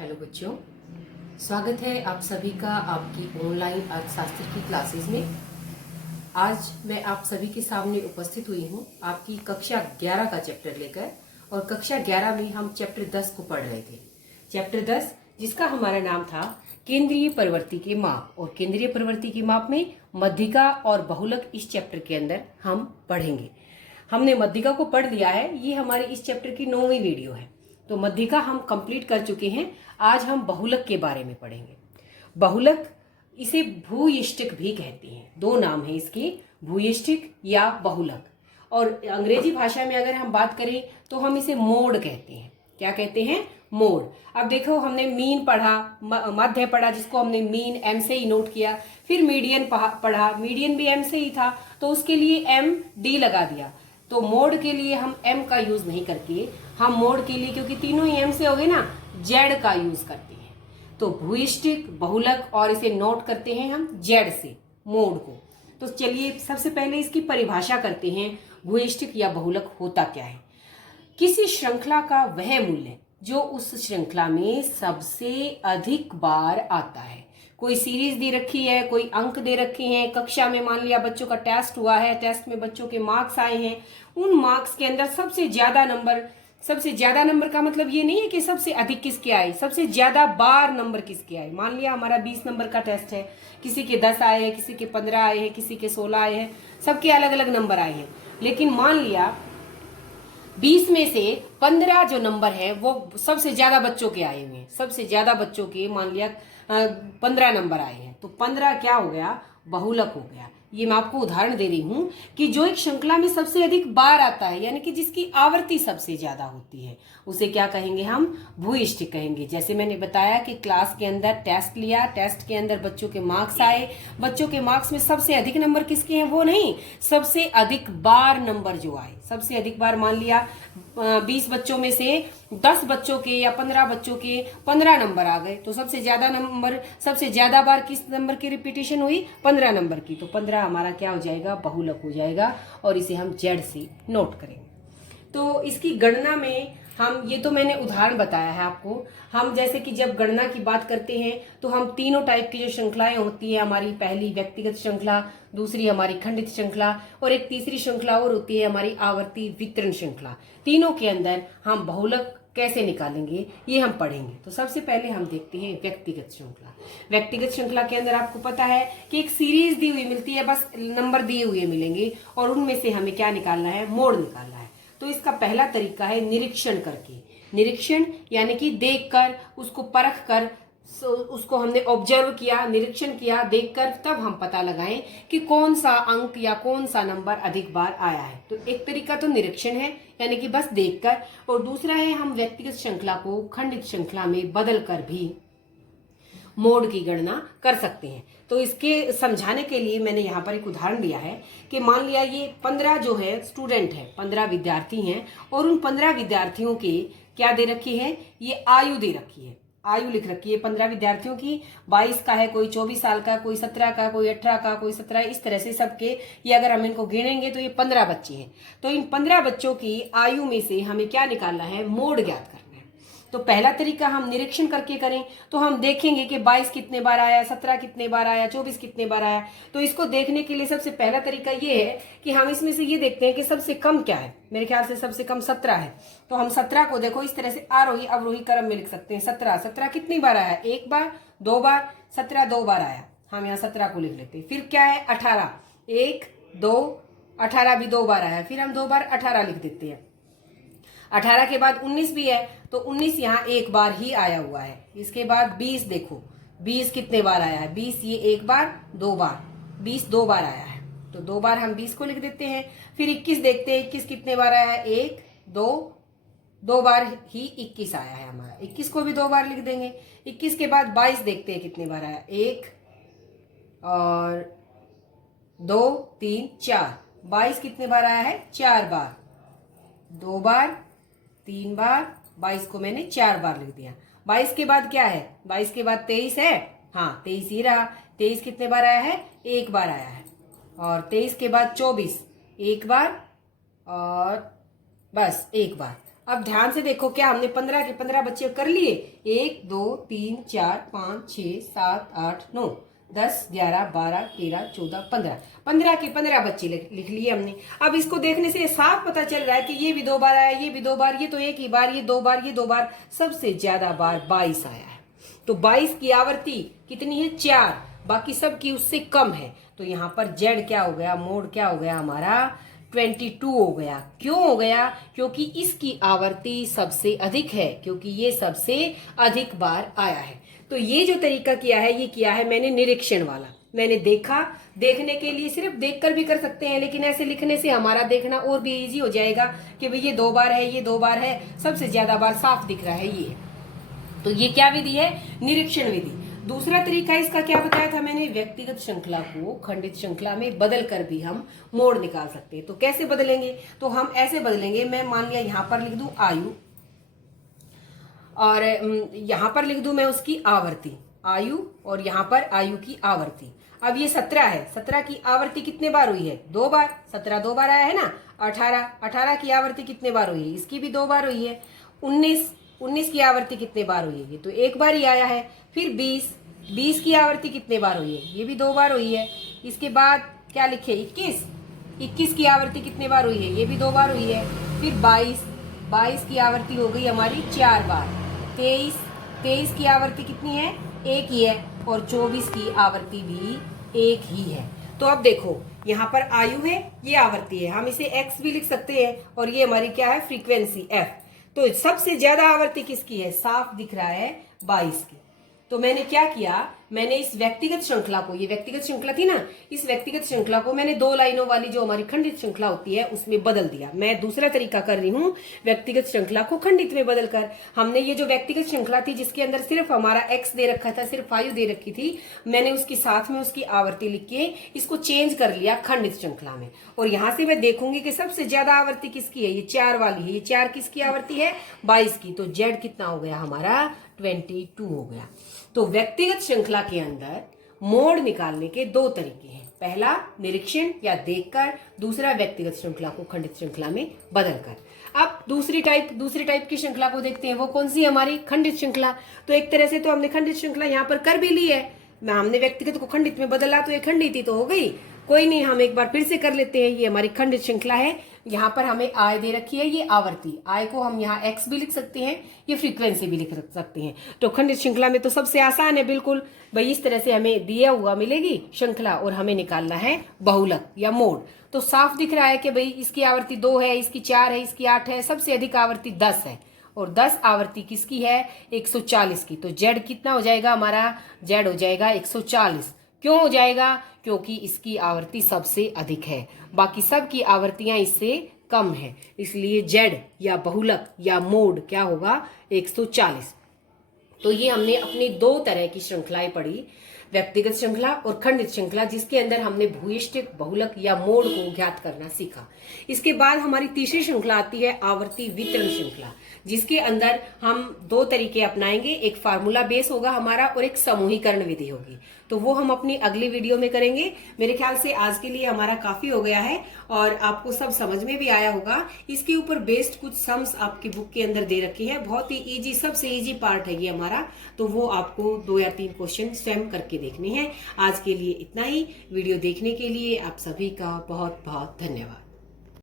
Hello बच्चों, स्वागत है आप सभी का आपकी ऑनलाइन अर्थशास्त्र की क्लासेस में। आज मैं आप सभी के सामने उपस्थित हुई हूँ आपकी कक्षा 11 का चैप्टर लेकर। और कक्षा 11 में हम चैप्टर 10 को पढ़ रहे थे। चैप्टर 10 जिसका हमारा नाम था केंद्रीय प्रवृत्ति के माप। और केंद्रीय प्रवृत्ति के माप में मध्यिका और बहुलक इस चैप्टर के अंदर हम पढ़ेंगे। हमने मध्यिका को पढ़ लिया है, ये हमारे इस चैप्टर की 9वीं वीडियो है। तो मध्यिका हम कंप्लीट कर चुके हैं। आज हम बहुलक के बारे में पढ़ेंगे। बहुलक इसे भूयिष्ठिक भी कहते हैं, दो नाम है इसके, भूयिष्ठिक या बहुलक। और अंग्रेजी भाषा में अगर हम बात करें तो हम इसे मोड कहते हैं। क्या कहते हैं? मोड। अब देखो, हमने मीन पढ़ा, मध्य पढ़ा जिसको हमने मीन एम से ही नोट किया। फिर मीडियन पढ़ा, मीडियन भी एम से ही था तो उसके लिए एम डी लगा दिया। तो मोड के लिए हम एम का यूज नहीं करके हम मोड के लिए, क्योंकि तीनों ही एम से हो गए ना, जेड का यूज करते हैं। तो भूयिष्ठिक, बहुलक और इसे नोट करते हैं हम जेड से, मोड को। तो चलिए सबसे पहले इसकी परिभाषा करते हैं। भूयिष्ठिक या बहुलक होता क्या है? किसी श्रृंखला का वह मूल्य जो उस श्रृंखला में सबसे अधिक बार आता है। कोई सीरीज दे रखी है, कोई अंक दे रखे हैं, कक्षा में मान लिया बच्चों का टेस्ट हुआ है, टेस्ट में बच्चों के मार्क्स आए हैं, उन मार्क्स के अंदर सबसे ज्यादा नंबर का मतलब ये नहीं है कि सबसे अधिक किसके आए, सबसे ज्यादा बार नंबर किसके आए। मान लिया हमारा 20 नंबर का टेस्ट है, किसी के 10 आए हैं, किसी के 15 आए हैं, किसी के 16 आए हैं, सबके अलग अलग नंबर आए हैं। लेकिन मान लिया 20 में से 15 जो नंबर है वो सबसे ज्यादा बच्चों के आए हुए हैं, सबसे ज्यादा बच्चों के मान लिया 15 नंबर आए हैं, तो 15 क्या हो गया? बहुलक हो गया। ये मैं आपको उदाहरण दे रही हूं कि जो एक श्रृंखला में सबसे अधिक बार आता है, यानी कि जिसकी आवृत्ति सबसे ज्यादा होती है, उसे क्या कहेंगे? हम भूयिष्ठिक कहेंगे। जैसे मैंने बताया कि क्लास के अंदर टेस्ट लिया, टेस्ट के अंदर बच्चों के मार्क्स आए, बच्चों के मार्क्स में सबसे अधिक नंबर किसके हैं वो नहीं, सबसे अधिक बार नंबर जो आए, सबसे अधिक बार मान लिया 20 बच्चों में से 10 बच्चों के या 15 बच्चों के 15 नंबर आ गए, तो सबसे ज्यादा बार किस नंबर की रिपीटेशन हुई? 15 नंबर की। तो 15 हमारा क्या हो जाएगा? बहुलक हो जाएगा। और इसे हम जेड से नोट करेंगे। तो इसकी गणना में हम, ये तो मैंने उदाहरण बताया है आपको, हम जैसे कि जब गणना की बात करते हैं तो हम तीनों टाइप की जो श्रृंखलाएं होती है हमारी, पहली व्यक्तिगत श्रृंखला, दूसरी हमारी खंडित श्रृंखला और एक तीसरी श्रृंखला और होती है हमारी आवर्ती वितरण श्रृंखला। तीनों के अंदर हम बहुलक कैसे निकालेंगे ये हम पढ़ेंगे। तो सबसे पहले हम देखते हैं व्यक्तिगत श्रृंखला। व्यक्तिगत श्रृंखला के अंदर आपको पता है कि एक सीरीज दी हुई मिलती है, बस नंबर दिए हुए मिलेंगे और उनमें से हमें क्या निकालना है? मोड निकालना है। तो इसका पहला तरीका है निरीक्षण करके। निरीक्षण यानी कि देखकर, उसको परख कर, उसको हमने ऑब्जर्व किया, निरीक्षण किया, देखकर तब हम पता लगाएं कि कौन सा अंक या कौन सा नंबर अधिक बार आया है। तो एक तरीका तो निरीक्षण है, यानी कि बस देखकर, और दूसरा है हम व्यक्तिगत श्रृंखला को खंडित श्रृंखला में बदल कर भी मोड की गणना कर सकते हैं। तो इसके समझाने के लिए मैंने यहाँ पर एक उदाहरण दिया है कि मान लिया ये 15 जो है स्टूडेंट है, 15 विद्यार्थी हैं, और उन 15 विद्यार्थियों के क्या दे रखी है? ये आयु दे रखी है, आयु लिख रखी है 15 विद्यार्थियों की। 22 का है, कोई 24 साल का, कोई 17 का, कोई 18 का, कोई 17, इस तरह से सबके, ये अगर हम इनको गिनेंगे तो ये 15 बच्चे हैं। तो इन 15 बच्चों की आयु में से हमें क्या निकालना है? मोड ज्ञात करना है। तो पहला तरीका हम निरीक्षण करके करें तो हम देखेंगे कि 22 कितने बार आया, 17 कितने बार आया, 24 कितने बार आया। तो इसको देखने के लिए सबसे पहला तरीका ये है कि हम इसमें से ये देखते हैं कि सबसे कम क्या है। मेरे ख्याल से सबसे कम 17 है, तो हम 17 को देखो इस तरह से आरोही अवरोही क्रम में लिख सकते हैं। 17 कितनी बार आया? एक बार, दो बार, 17 दो बार आया, हम यहाँ 17 को लिख लेते हैं। फिर क्या है? 18, 1 2, 18 भी दो बार आया, फिर हम दो बार 18 लिख देते हैं। 18 के बाद 19 भी है, तो 19 यहाँ एक बार ही आया हुआ है। इसके बाद 20 देखो, 20 कितने बार आया है? 20 ये एक बार, दो बार, 20 दो बार आया है, तो दो बार हम 20 को लिख देते हैं। फिर 21 देखते हैं, 21 कितने बार आया है? 1 2, दो बार ही 21 आया है हमारा, 21 को भी दो बार लिख देंगे। 21 के बाद 22 देखते हैं कितने बार आया? 1 और 2 3 4, 22 कितने बार आया है? 4 बार, दो बार, 3 बार, 22 को मैंने 4 बार लिख दिया। 22 के बाद क्या है? 22 के बाद 23 है, हाँ 23 ही रहा। 23 कितने बार आया है? एक बार आया है। और 23 के बाद 24, एक बार और बस एक बार। अब ध्यान से देखो, क्या हमने 15 के 15 बच्चे कर लिए? 1 2 3 4 5 6 7 8 9 10 11 12 13 14 15 15 के 15 बच्चे लिख लिए हमने। अब इसको देखने से साफ पता चल रहा है कि ये भी 2 बार आया, ये भी 2 बार, ये तो एक ही बार, ये 2 बार, ये 2 बार, सबसे ज्यादा बार 22 आया है। तो 22 की आवर्ती कितनी है? 4, बाकी सब की उससे कम है। तो यहाँ पर जेड क्या हो गया? मोड क्या हो गया हमारा? 22 हो गया। क्यों हो गया? क्योंकि इसकी आवर्ती सबसे अधिक है, क्योंकि ये सबसे अधिक बार आया है। तो ये जो तरीका किया है, ये किया है मैंने निरीक्षण वाला। मैंने देखा, देखने के लिए सिर्फ देखकर भी कर सकते हैं, लेकिन ऐसे लिखने से हमारा देखना और भी इजी हो जाएगा कि भाई ये 2 बार है, ये 2 बार है, सबसे ज्यादा बार साफ दिख रहा है ये। तो ये क्या विधि है? निरीक्षण विधि। दूसरा तरीका इसका क्या बताया था मैंने? व्यक्तिगत श्रृंखला को खंडित श्रृंखला में बदल कर भी हम मोड़ निकाल सकते हैं। तो कैसे बदलेंगे? तो हम ऐसे बदलेंगे, मैं मान लिया यहाँ पर लिख दूं आयु, और यहाँ पर लिख दूं मैं उसकी आवर्ती, आयु, और यहाँ पर आयु की आवर्ती। अब ये 17 है, 17 की आवर्ती कितने बार हुई है? 2 बार। 17 2 बार आया है ना। 18 की आवर्ती कितने बार हुई है? इसकी भी 2 बार हुई है। 19 की आवर्ती कितने बार हुई है? ये तो एक बार ही आया है। फिर 20 की आवर्ती कितने बार हुई है? ये भी 2 बार हुई है। इसके बाद क्या लिखे? 21 की आवर्ती कितने बार हुई है? ये भी 2 बार हुई है। फिर 22 की आवर्ती हो गई हमारी 4 बार। 23 की आवर्ती कितनी है? एक ही है। और 24 की आवर्ती भी एक ही है। तो अब देखो, यहाँ पर आयु है, ये आवर्ती है, हम इसे x भी लिख सकते हैं, और ये हमारी क्या है? Frequency f। तो सबसे ज्यादा आवर्ती किसकी है? साफ दिख रहा है 22 की। तो मैंने क्या किया? मैंने इस व्यक्तिगत श्रृंखला को, ये व्यक्तिगत श्रृंखला थी ना, इस व्यक्तिगत श्रृंखला को मैंने 2 लाइनों वाली जो हमारी खंडित श्रृंखला होती है उसमें बदल दिया। मैं दूसरा तरीका कर रही हूँ, व्यक्तिगत श्रृंखला को खंडित में बदलकर। हमने ये जो व्यक्तिगत श्रृंखला थी जिसके अंदर सिर्फ हमारा x दे रखा था, सिर्फ आयु दे रखी थी, मैंने उसके साथ में उसकी आवर्ती लिख के इसको चेंज कर लिया खंडित श्रृंखला में। और यहां से मैं देखूंगी कि सबसे ज्यादा आवर्ती किसकी है? ये 4 वाली है। ये 4 किसकी आवर्ती है? 22 की। तो जेड कितना हो गया हमारा? 22 हो गया। तो व्यक्तिगत श्रृंखला के अंदर मोड़ निकालने के 2 तरीके हैं। पहला निरीक्षण या देखकर, दूसरा व्यक्तिगत श्रृंखला को खंडित श्रृंखला में बदलकर। अब दूसरी टाइप की श्रृंखला को देखते हैं। वो कौन सी? हमारी खंडित श्रृंखला। तो एक तरह से तो हमने खंडित श्रृंखला यहाँ पर कर भी ली है, हमने व्यक्तिगत को खंडित में बदला, तो ये खंडित ही तो हो गई। कोई नहीं, हम एक बार फिर से कर लेते हैं। ये हमारी खंडित श्रृंखला है। यहाँ पर हमें आय दे रखी है, ये आवर्ती। आय को हम यहाँ x भी लिख सकते हैं, ये फ्रीक्वेंसी भी लिख सकते हैं। तो खंडित श्रृंखला में तो सबसे आसान है बिल्कुल भाई, इस तरह से हमें दिया हुआ मिलेगी श्रृंखला और हमें निकालना है बहुलक या मोड। तो साफ दिख रहा है कि भाई इसकी आवर्ती 2 है, इसकी 4 है, इसकी 8 है, सबसे अधिक आवर्ती 10 है। और 10 आवर्ती किसकी है? 140 की। तो जेड कितना हो जाएगा हमारा? जेड हो जाएगा 140। क्यों हो जाएगा? क्योंकि इसकी आवर्ती सबसे अधिक है, बाकी सब की आवर्तियां इससे कम है, इसलिए जेड या बहुलक या मोड क्या होगा? 140। तो ये हमने अपनी 2 तरह की श्रृंखलाएं पढ़ी, व्यक्तिगत श्रृंखला और खंडित श्रृंखला, जिसके अंदर हमने भूयिष्ठिक, बहुलक या मोड को ज्ञात करना सीखा। इसके बाद हमारी तीसरी श्रृंखला आती है आवर्ती वितरण श्रृंखला, जिसके अंदर हम 2 तरीके अपनाएंगे। एक फार्मूला बेस होगा हमारा और एक समूहीकरण विधि होगी। तो वो हम अपनी अगली वीडियो में करेंगे। मेरे ख्याल से आज के लिए हमारा काफी हो गया है और आपको सब समझ में भी आया होगा। इसके ऊपर बेस्ड कुछ सम्स आपकी बुक के अंदर दे रखी है, बहुत ही इजी, सबसे इजी पार्ट है ये हमारा। तो वो आपको 2 या 3 क्वेश्चन स्वयं करके देखने हैं। आज के लिए इतना ही। वीडियो देखने के लिए आप सभी का बहुत बहुत धन्यवाद।